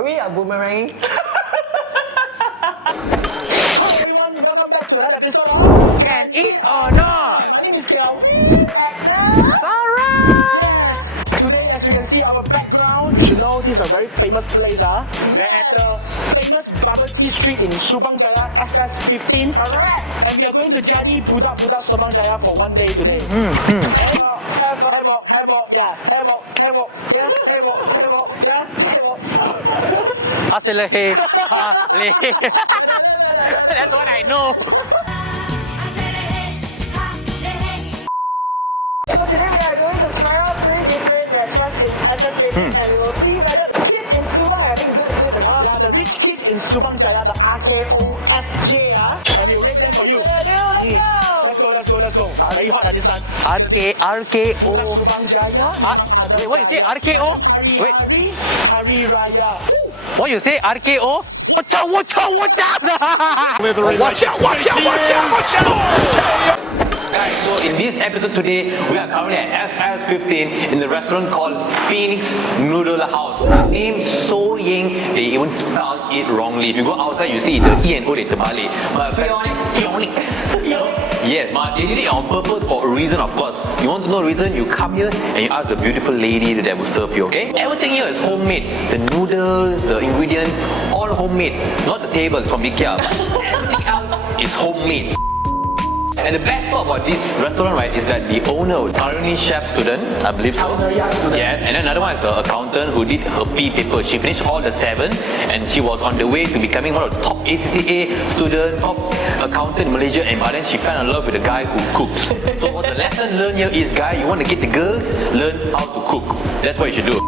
Are we boomerang? Hello everyone, welcome back to another episode of Can eat or not? My name is Kelvin. Alright! Today, as you can see our background, you know this is a very famous place. We're at the famous bubble tea street in Subang Jaya, SS15. Correct. And we are going to Jadi Budak-budak Subang Jaya for one day today. Haselehe. That's what I know. So today we are going to try out 3 different restaurants in SS15 and we will see whether the kids in Subang are having good food or not. Yeah, the rich kids in Subang Jaya, the RKOSJ, and we'll rate them for you. Let's go. Very hot this time. RKO. Subang Jaya. Wait, what you say? RKO? Wait, Hari Raya. what you say? RKO? Watch out! Watch out! Guys, so in this episode today, we are currently at SS15 in the restaurant called Pheonix Noodle House. The name so ying, they even spelled it wrongly. If you go outside, you see the E and O they terbalik. Pheonix. Yes, but they did it on purpose for a reason, of course. You want to know the reason? You come here and you ask the beautiful lady that will serve you, okay? Everything here is homemade. The noodles, the ingredients, all homemade. Not the tables from IKEA. Everything else is homemade. And the best part about this restaurant, right, is that the owner, currently chef student, I believe so. Yes, and then another one is the accountant who did her P paper. She finished all the 7 and she was on the way to becoming one of the top ACCA student, top accountant in Malaysia, and but then she fell in love with a guy who cooks. So what the lesson learned here is, guy, you want to get the girls, learn how to cook. That's what you should do.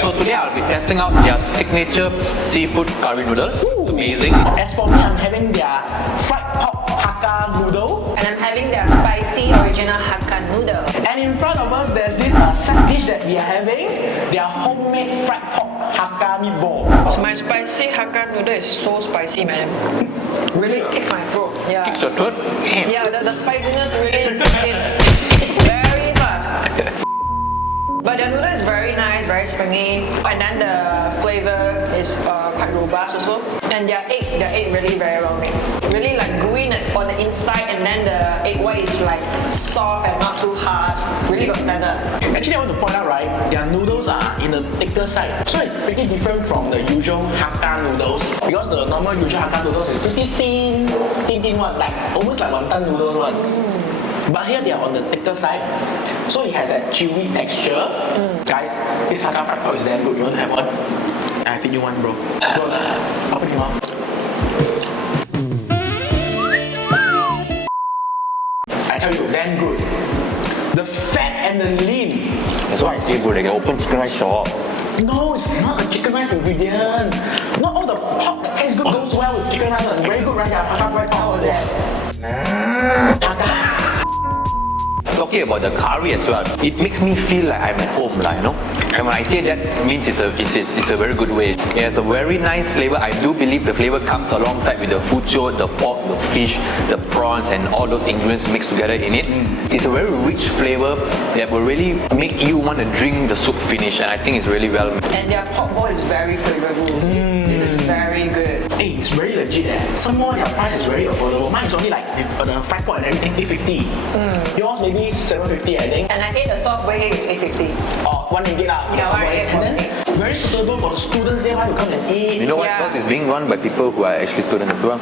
So today I'll be testing out their signature seafood curry noodles. Amazing. As for me, I'm having their fried pork Hakka noodle. And I'm having their spicy original Hakka noodle. And in front of us, there's this set dish that we are having. Their homemade fried pork Hakka meatball. My spicy Hakka noodle is so spicy, man. Really kicks my throat. Yeah. Kicks your throat? Yeah, the spiciness really kicks in very fast. But the noodle is very nice, very springy, and then the flavor is quite robust also. And their egg really very well made. Really like gooey on the inside, and then the egg white is like soft and not too hard. Really got standard. Actually, I want to point out, right, their noodles are in the thicker side. So it's pretty different from the usual Hakka noodles. Because the normal usual Hakka noodles is pretty thin one, like almost like wonton noodles one. But here they are on the thicker side, so it has that chewy texture. Guys, this Hakka fried pork is damn good. You want to have one? I feed you one, bro. Open your mouth. I tell you, damn good. The fat and the lean. That's why I say, bro, they can open chicken rice shop. No, it's not the chicken rice ingredient. Not all the pork that tastes good goes well with chicken rice. Very good, right? Hakka fried pork. Hakka. Talking about the curry as well, it makes me feel like I'm at home, you know. And when I say that, it means it's a very good way. It has a very nice flavor. I do believe the flavor comes alongside with the fuchot, the pork, the fish, the prawns, and all those ingredients mixed together in it. It's a very rich flavor that will really make you want to drink the soup finish, and I think it's really well made. And their pork ball is very flavorful. This is very good. Hey, it's very legit. Some more, their price is very affordable. Mine is only like with the fried pork and everything, 850. Yours maybe 750, I think. And I ate the soft boiled egg is 850. Oh, 1 ringgit lah. Yeah, 1 ringgit. And then very suitable for the students there want to come and eat. You know what? Yeah. Because it's being run by people who are actually students as well.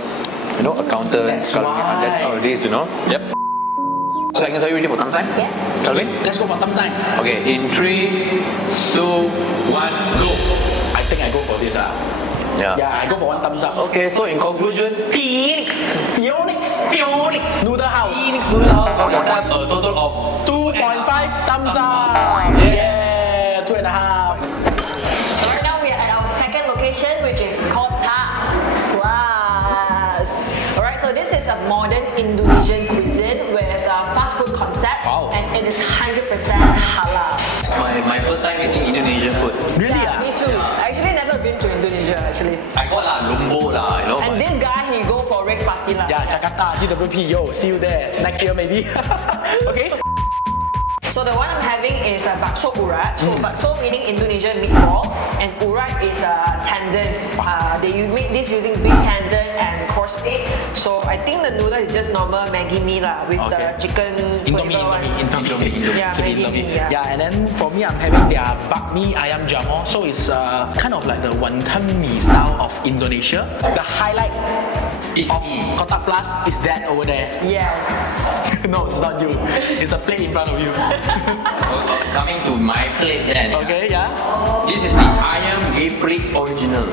You know, accountants, That's why. that's how it is, you know. Yep. So I can tell you ready for thumbs time? Yeah. Calvin? Let's go for thumbs time. Okay, in 3, 2, 1, go. I think I go for this. Yeah. Yeah, I go for 1 thumbs up. Okay, so in conclusion, Pheonix Noodle House. Pheonix Noodle House got yourself a total of 2.5 thumbs up. Yeah, 2.5. So right now we are at our second location, which is KOTAK Plus. Alright, so this is a modern Indonesian cuisine with a fast food concept. Wow. And it is 100% halal. My first time eating Indonesian food. Really? Yeah, me too. I actually never been to Indonesia actually. I got Lombok you know. And this guy, he go for rave Patina. Yeah, Jakarta, DWP, yo, see you there next year maybe. Okay. So the one I'm having is a bakso urat. So bakso meaning Indonesian meatball, and urat is a tendon. They make this using beef tendon and coarse meat. So I think the noodle is just normal Maggi mee lah with the chicken Indomie. Yeah, Maggi mee. Yeah, and then for me, I'm having their bakmi ayam jamu. So it's kind of like the wonton mee style of Indonesia. The highlight Is of KOTAK Plus is that over there. Yes. No, it's not you. It's a plate in front of you. Coming to my plate then. Okay, yeah. This is the ayam geprek original.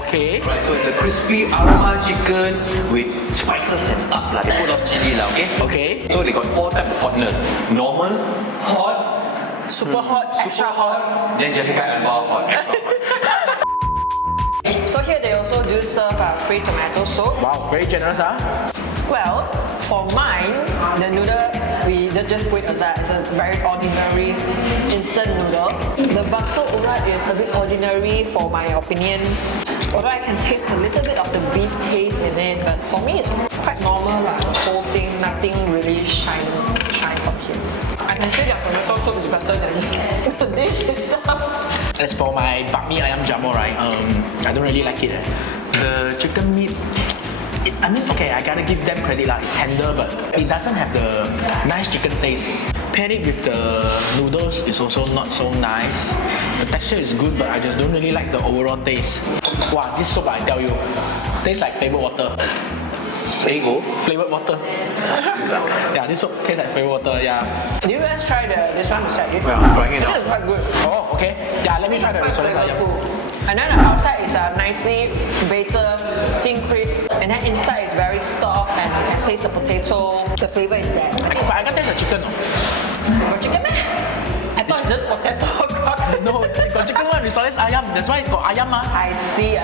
Okay. Right, so it's a crispy aroma chicken with spices and stuff like that. Full of chili lah, okay? Okay. So they got 4 types of hotness. Normal, hot, Super hot, extra hot. then Jessica Alba hot, extra hot. So here they also do serve free tomato soup. Wow, very generous, huh? Well, for mine, the noodle we just put aside. It's a very ordinary instant noodle. The bakso urat is a bit ordinary for my opinion. Although I can taste a little bit of the beef taste in it, but for me it's quite normal lah. The whole thing, nothing really shines up here. I can say that tomato soup is better than the dish itself. As for my bakmi ayam jamu, right? I don't really like it. The chicken meat. I mean, okay, I gotta give them credit lah. It's tender, but it doesn't have the nice chicken taste. Paired it with the noodles is also not so nice. The texture is good, but I just don't really like the overall taste. Wow, this soup, I tell you, tastes like flavored water. There you go. Flavored water. Yeah, this soup tastes like flavored water. Yeah. Do you guys try this one beside it? Yeah, I'm trying it This out. is quite good. Oh, okay. Yeah, let me try the Quite risoles ayam. flavorful. And then the outside is nicely baked, thin crisp, and then inside is very soft, and you can taste the potato. The flavor is there. I can taste the chicken. Got chicken meh? I thought it's just potato. No, got chicken one risoles ayam. That's why it got ayam mah. I see.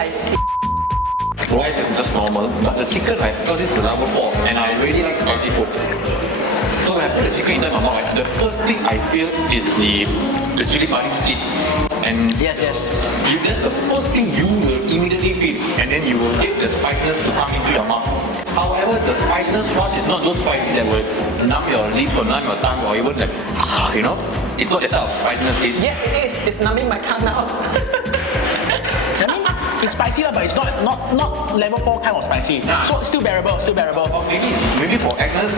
Rice is just normal, but the chicken, right, because this is the number 4, and I really like spicy food. So when I put the chicken inside my mouth, right, the first thing I feel is the chili padi seed. And Yes. that's the first thing you will immediately feel, and then you will get the spiciness to come into your mouth. However, the spiciness rush is not those spicy that will numb your lips or numb your tongue or even like, you know, it's not that type of spiciness. It's Yes, it is. It's numbing my tongue now. I mean, it's spicy but it's not level 4 kind of spicy. Nah. So it's still bearable. or maybe for Agnes,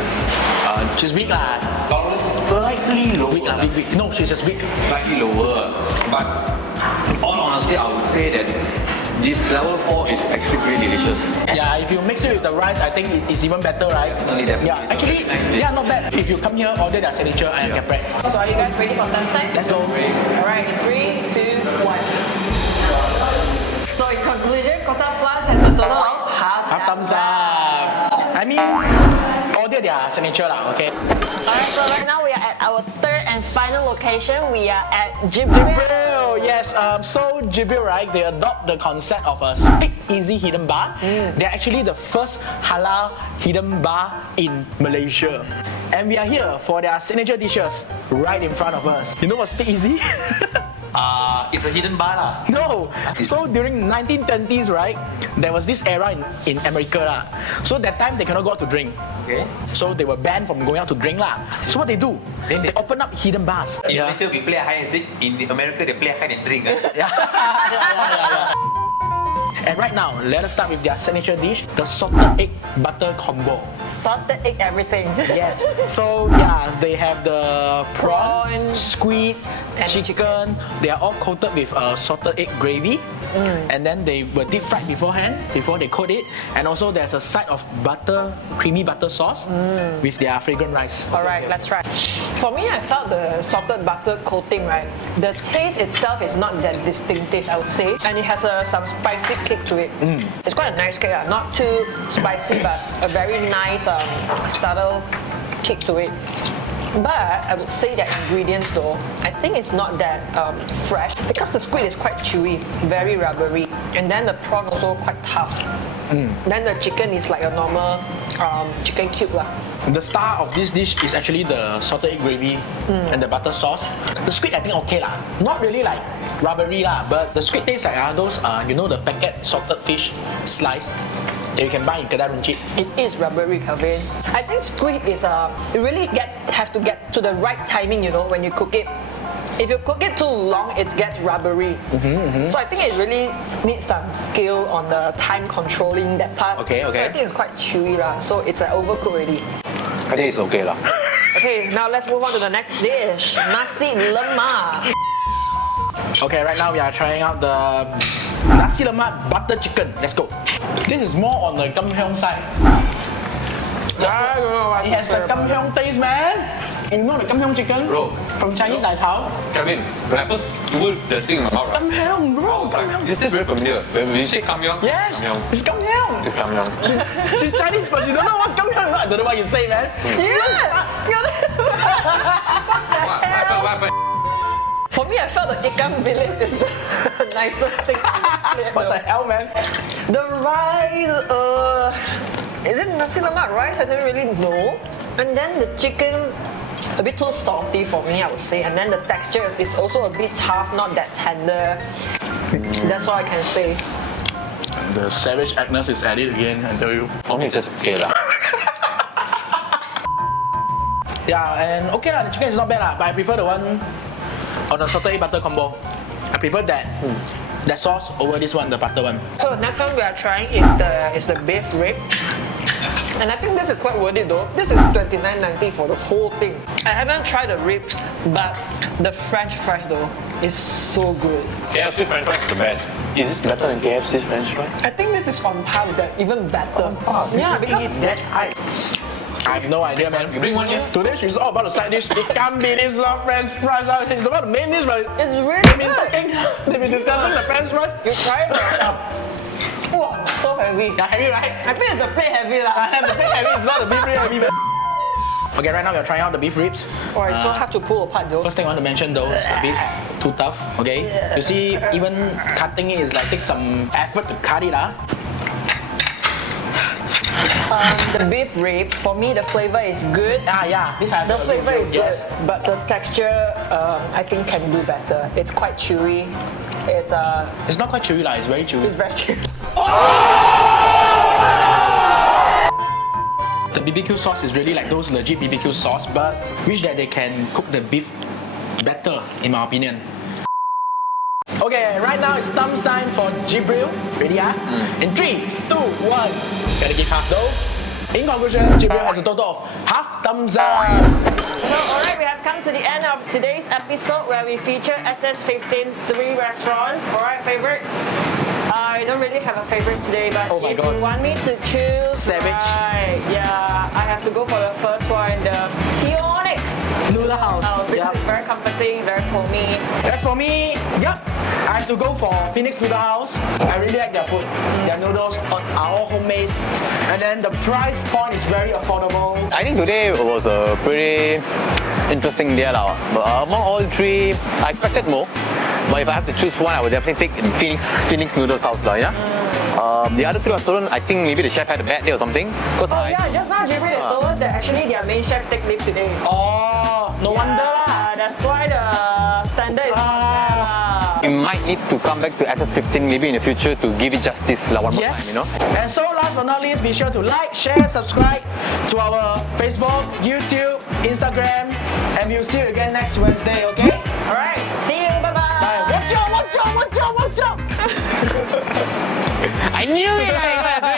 She's weak lah. tolerance slightly lower. Weak lah, weak. No, she's just weak. Slightly lower. But in all honesty, I would say that this level 4 is actually pretty delicious. Yeah, if you mix it with the rice, I think it's even better, right? Definitely. Yeah, actually, yeah, not bad. If you come here, order their signature and get bread. So are you guys ready for lunchtime? Let's go. Alright, 3, 2, 1. So in conclusion, KOTAK Plus has a total of half Thumbs up. I mean, order their signature lah, okay? Alright, so right now we are at our third and final location. We are at Jibril. Jibril, yes. So Jibril, right? They adopt the concept of a speak easy hidden bar. They're actually the first halal hidden bar in Malaysia, and we are here for their signature dishes right in front of us. You know what speak easy? It's a hidden bar lah. No. So during 1920s, right? There was this era in America lah. So that time they cannot go out to drink. Okay. So they were banned from going out to drink lah. So what they do? Then They they- open up hidden bars. In Malaysia, we play hide and seek. In America, they play hide and drink. Yeah. And right now, let us start with their signature dish, the salted egg butter combo. Salted egg everything. Yes. So yeah, they have the prawn, Prawn, squid, and chicken. They are all coated with salted egg gravy, and then they were deep fried beforehand before they coat it. And also there's a side of butter, creamy butter sauce with their fragrant rice. Alright, let's try. For me, I felt the salted butter coating, right? The taste itself is not that distinctive, I would say. And it has some spicy kick to it. It's quite a nice kick, not too spicy, but a very nice, subtle kick to it. But I would say that ingredients though, I think it's not that fresh because the squid is quite chewy, very rubbery, and then the prawn also quite tough. Then the chicken is like a normal chicken cube lah. The star of this dish is actually the salted egg gravy and the butter sauce. The squid I think okay lah, not really like rubbery lah, but the squid tastes like those you know the packet salted fish slice. that you can buy in Kedai Runcit. It is rubbery, Calvin. I think squid is you really have to get to the right timing, you know, when you cook it. If you cook it too long, it gets rubbery. So I think it really needs some skill on the time controlling that part. Okay. So I think it's quite chewy lah. So it's overcooked already. I think it's okay lah. Okay, now let's move on to the next dish. Nasi lemak. Okay, right now we are trying out the nasi lemak butter chicken. Let's go. This is more on the kamhyong side. I don't know what It has the kamhyong taste, man. You know the kamhyong chicken? Bro. From Chinese Dai Chao? Kevin, when I first Googled the thing in my mouth, right? Kamhyong, bro. Kamhyong. This is very familiar. When you say kamyong, Yes, kamyong. it's kamhyong. It's kamyong. She's Chinese, but she don't know what's kamhyong. I don't know what you say, man. Yeah! What happened? For me, I felt the ikan bilis is the nicest thing. What the hell, man? The rice, is it nasi lemak rice? I don't really know. And then the chicken, a bit too salty for me, I would say. And then the texture is also a bit tough, not that tender. That's all I can say. The savage Agnes is at it again, I tell you. For me, it's just okay lah. Yeah, and okay lah, the chicken is not bad lah, but I prefer the one on the salted egg butter combo. I prefer that sauce over this one, the butter one. So the next one we are trying is the beef rib. And I think this is quite worth it though. This is $29.90 for the whole thing. I haven't tried the ribs, but the French fries though is so good. KFC French fries is the best. Is this better than KFC's French fries? I think this is on par with that, even better. Yeah, because that I have no idea, man. You bring one here? Today she's all about the side dish. It can't be this French fries. It's about the main dish, but it's really they've been discussing the French fries. You try it yourself. Wow, so heavy. Yeah, heavy, right? I think it's a bit heavy lah. The beef heavy, it's not the beef rib heavy, man. Okay, right now we're trying out the beef ribs. Oh, it's so hard to pull apart though. First thing I want to mention though is a bit too tough. Okay, you see, even cutting it is like takes some effort to cut it, ah. The beef rib, for me the flavor is good. Yeah, this I The flavor is yes. good, but the texture I think can do better. It's quite chewy. It's not quite chewy, lah. It's very chewy. It's very chewy. The BBQ sauce is really like those legit BBQ sauce, but wish that they can cook the beef better, in my opinion. Okay, right now it's thumbs time for Jibril. Ready, ah? In 3, 2, 1. Gotta give half though. In conclusion, Jibril has a total of half thumbs up. So alright, we have come to the end of today's episode where we feature SS15 3 restaurants. Alright, favorites. I don't really have a favorite today, but Oh my if God. you want me to choose, Savage. right, yeah, I have to go for the first one, the Pheonix Noodle House. This Yup. is very comforting, very homey. As for me, yup, I have to go for Pheonix Noodle House. I really like their food. Their noodles are all homemade. And then the price point is very affordable. I think today was a pretty interesting day lah. But among all three, I expected more. But if I have to choose one, I would definitely take Pheonix Noodle House lah, yeah? The other three restaurants, I think maybe the chef had a bad day or something. Oh yeah, just now Jibril told us that actually their main chef take leave today. Oh, no wonder lah. That's why the standard is not there lah. You might need to come back to SS15 maybe in the future to give it justice lah one more Yes. time, you know? And so last but not least, be sure to like, share, subscribe to our Facebook, YouTube, Instagram, and we'll see you again next Wednesday, okay? Alright, see you, bye bye. Bye. Watch out, watch out, watch out, watch out! I knew it!